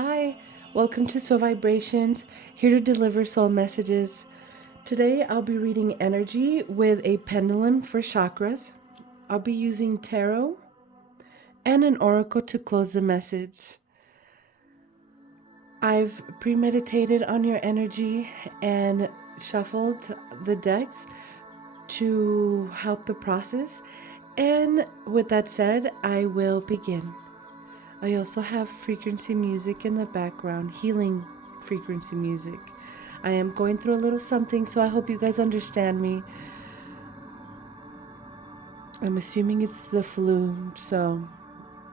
Hi, welcome to Soul Vibrations, here to deliver soul messages. Today I'll be reading energy with a pendulum for chakras. I'll be using tarot and an oracle to close the message. I've premeditated on your energy and shuffled the decks to help the process. And with that said, I will begin. I also have frequency music in the background, healing frequency music. I am going through a little something, so I hope you guys understand me. I'm assuming it's the flu, so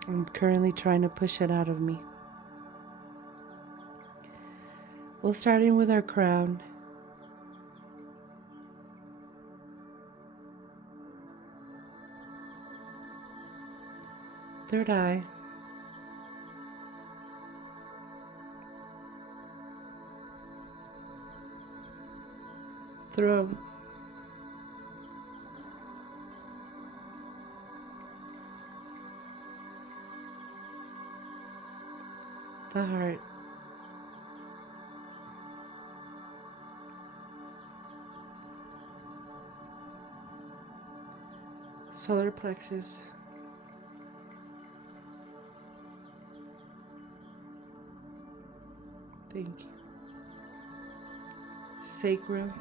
I'm currently trying to push it out of me. We'll start in with our crown. Third eye. Throat. The heart. Solar plexus. Thank you. Sacral.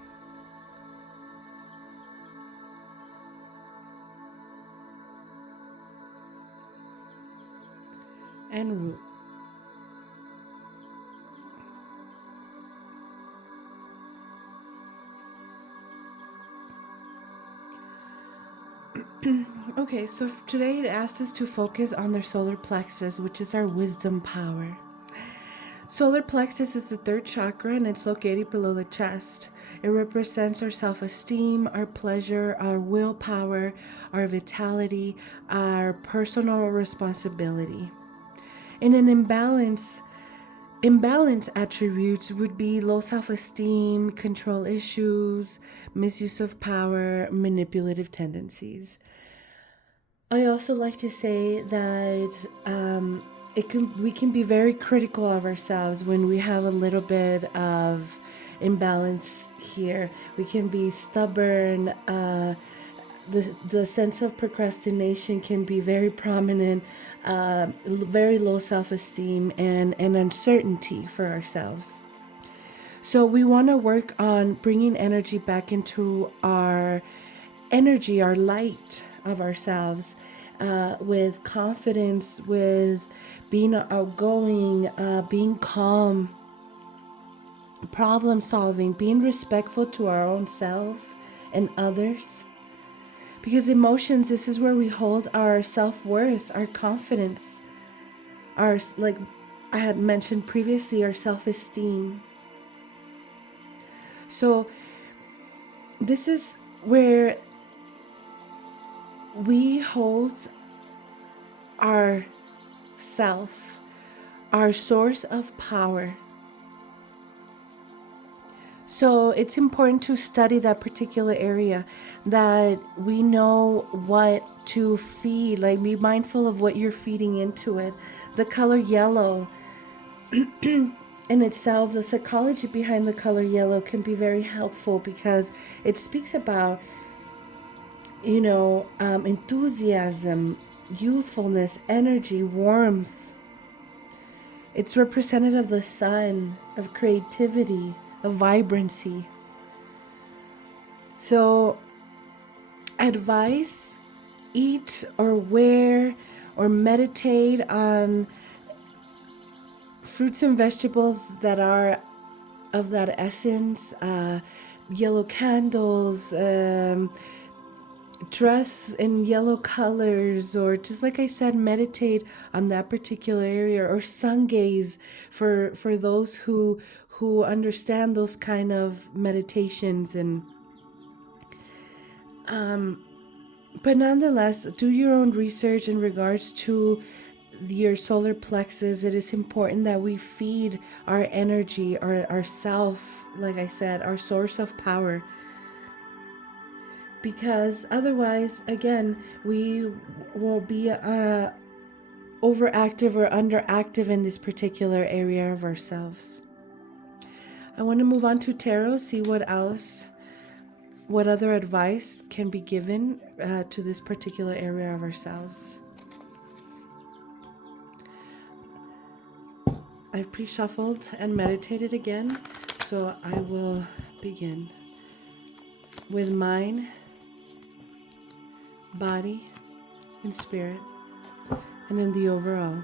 And root. Okay, so today it asked us to focus on their solar plexus, which is our wisdom power. Solar plexus is the third chakra and it's located below the chest. It represents our self-esteem, our pleasure, our willpower, our vitality, our personal responsibility. In an imbalance attributes would be low self-esteem, control issues, misuse of power, manipulative tendencies. I also like to say that we can be very critical of ourselves when we have a little bit of imbalance here. We can be stubborn. The sense of procrastination can be very prominent. Very low self-esteem and uncertainty for ourselves. So we want to work on bringing energy back into our energy, our light of ourselves, with confidence, with being outgoing, being calm, problem solving, being respectful to our own self and others. Because emotions, this is where we hold our self-worth, our confidence, our, like I had mentioned previously, our self-esteem. So this is where we hold our self, our source of power. So it's important to study that particular area, that we know what to feed, like be mindful of what you're feeding into it. The color yellow in itself, the psychology behind the color yellow can be very helpful because it speaks about, enthusiasm, youthfulness, energy, warmth. It's representative of the sun, of creativity, of vibrancy. So advice: eat or wear or meditate on fruits and vegetables that are of that essence, yellow candles, dress in yellow colors, or just like I said, meditate on that particular area, or sun gaze for those who understand those kind of meditations. And but nonetheless, do your own research in regards to your solar plexus. It is important that we feed our energy, our self, like I said, our source of power, because otherwise, again, we will be overactive or underactive in this particular area of ourselves. I want to move on to tarot, see what other advice can be given to this particular area of ourselves. I've pre-shuffled and meditated again, so I will begin with mind, body, and spirit, and in the overall.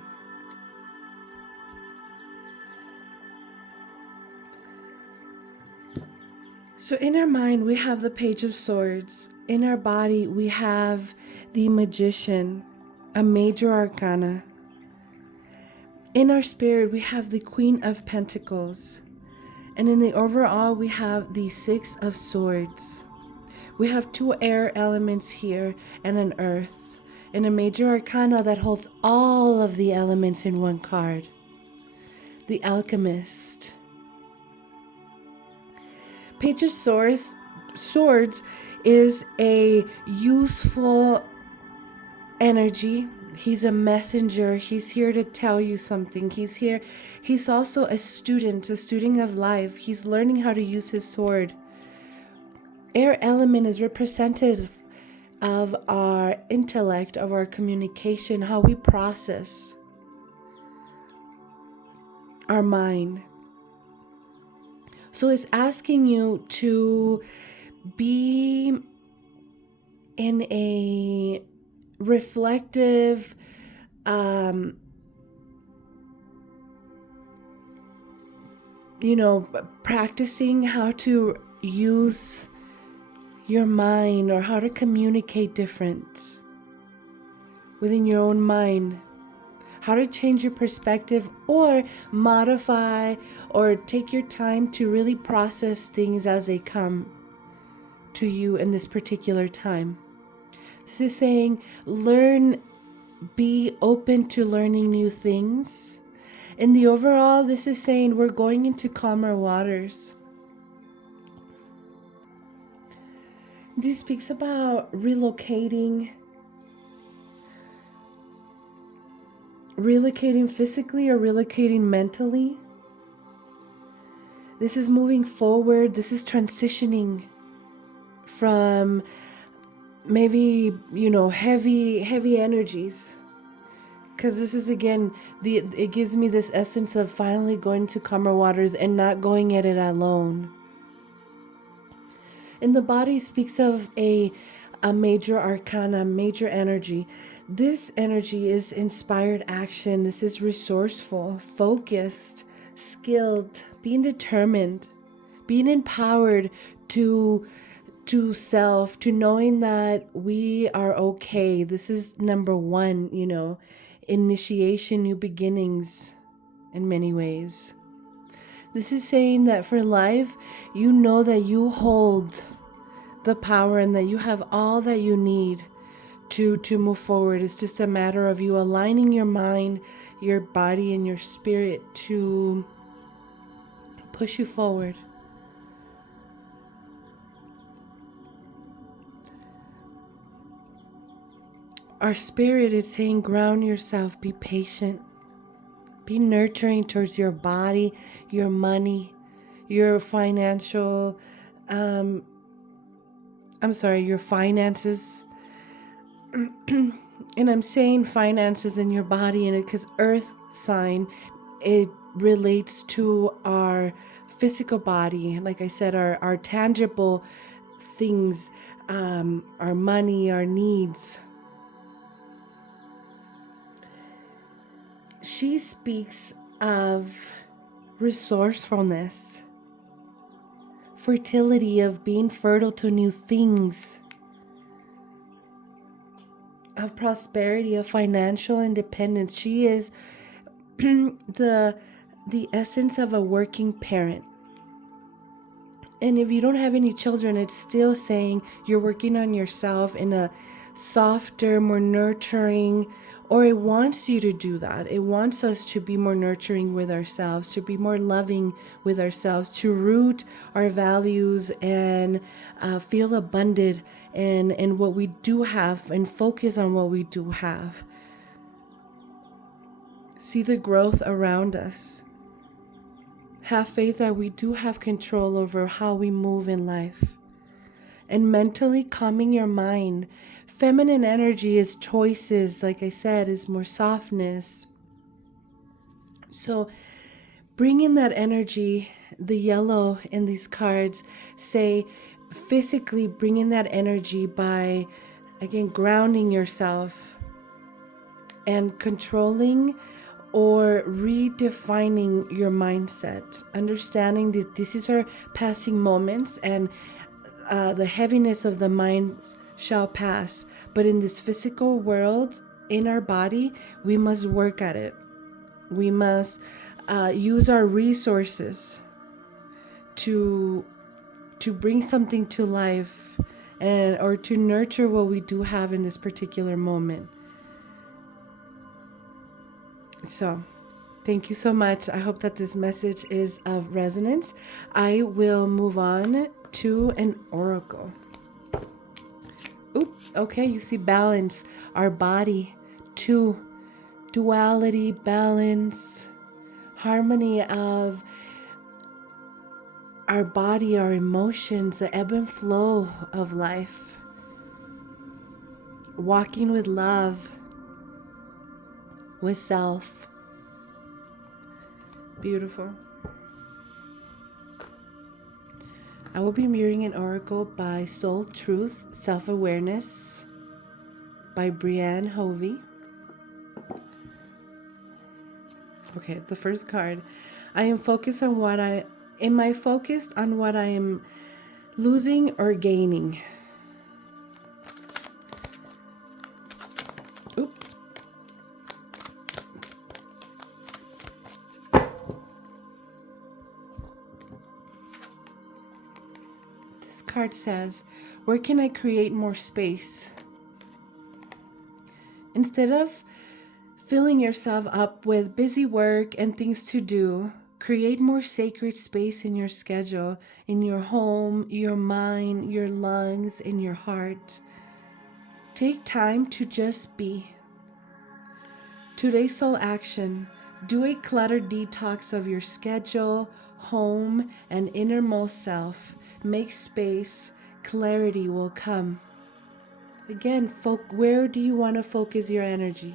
So in our mind, we have the Page of Swords. In our body, we have the Magician, a major arcana. In our spirit, we have the Queen of Pentacles. And in the overall, we have the Six of Swords. We have two air elements here and an earth. And a major arcana that holds all of the elements in one card. The Alchemist. Page of Swords is a useful energy. He's a messenger. He's here to tell you something. He's also a student of life. He's learning how to use his sword. Air element is representative of our intellect, of our communication, how we process our mind. So it's asking you to be in a reflective, practicing how to use your mind or how to communicate different within your own mind. How to change your perspective or modify or take your time to really process things as they come to you in this particular time. This is saying be open to learning new things. In the overall, this is saying we're going into calmer waters. This speaks about relocating physically or relocating mentally. This is moving forward. This is transitioning from maybe, heavy energies. Because this is, again, it gives me this essence of finally going to calmer waters and not going at it alone. And the body speaks of a major arcana, major energy. This energy is inspired action. This is resourceful, focused, skilled, being determined, being empowered to self, to knowing that we are okay. This is number one, initiation, new beginnings in many ways. This is saying that for life, you know that you hold the power and that you have all that you need to move forward. It's just a matter of you aligning your mind, your body, and your spirit to push you forward. Our spirit is saying ground yourself, be patient, be nurturing towards your body, your money, your financial, your finances. And I'm saying finances in your body, and because earth sign, it relates to our physical body. Like I said, our tangible things, our money, our needs. She speaks of resourcefulness, fertility, of being fertile to new things, of prosperity, of financial independence. She is the essence of a working parent. And if you don't have any children, it's still saying you're working on yourself in a softer, more nurturing, or it wants you to do that. It wants us to be more nurturing with ourselves, to be more loving with ourselves, to root our values and feel abundant in what we do have and focus on what we do have. See the growth around us. Have faith that we do have control over how we move in life. And mentally calming your mind. Feminine energy is choices, like I said, is more softness. So bring in that energy. The yellow in these cards say physically bring in that energy by, again, grounding yourself and controlling or redefining your mindset, understanding that this is our passing moments and the heaviness of the mind shall pass. But in this physical world, in our body, we must work at it. We must use our resources to bring something to life or to nurture what we do have in this particular moment. So, thank you so much. I hope that this message is of resonance. I will move on to an oracle. Oop, okay, you see balance, our body, 2, duality, balance, harmony of our body, our emotions, the ebb and flow of life, walking with love, with self. Beautiful. I will be mirroring an oracle by Soul Truth, Self-Awareness by Brianne Hovey. Okay, the first card. Am I focused on what I am losing or gaining? Oop. This card says, where can I create more space? Instead of filling yourself up with busy work and things to do, create more sacred space in your schedule, in your home, your mind, your lungs, in your heart. Take time to just be. Today's soul action. Do a clutter detox of your schedule, home, and innermost self. Make space. Clarity will come. Again, where do you want to focus your energy?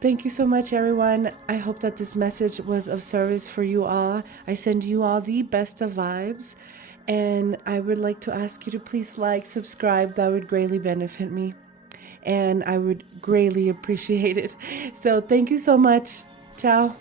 Thank you so much, everyone. I hope that this message was of service for you all. I send you all the best of vibes. And I would like to ask you to please like, subscribe. That would greatly benefit me. And I would greatly appreciate it. So thank you so much. Ciao.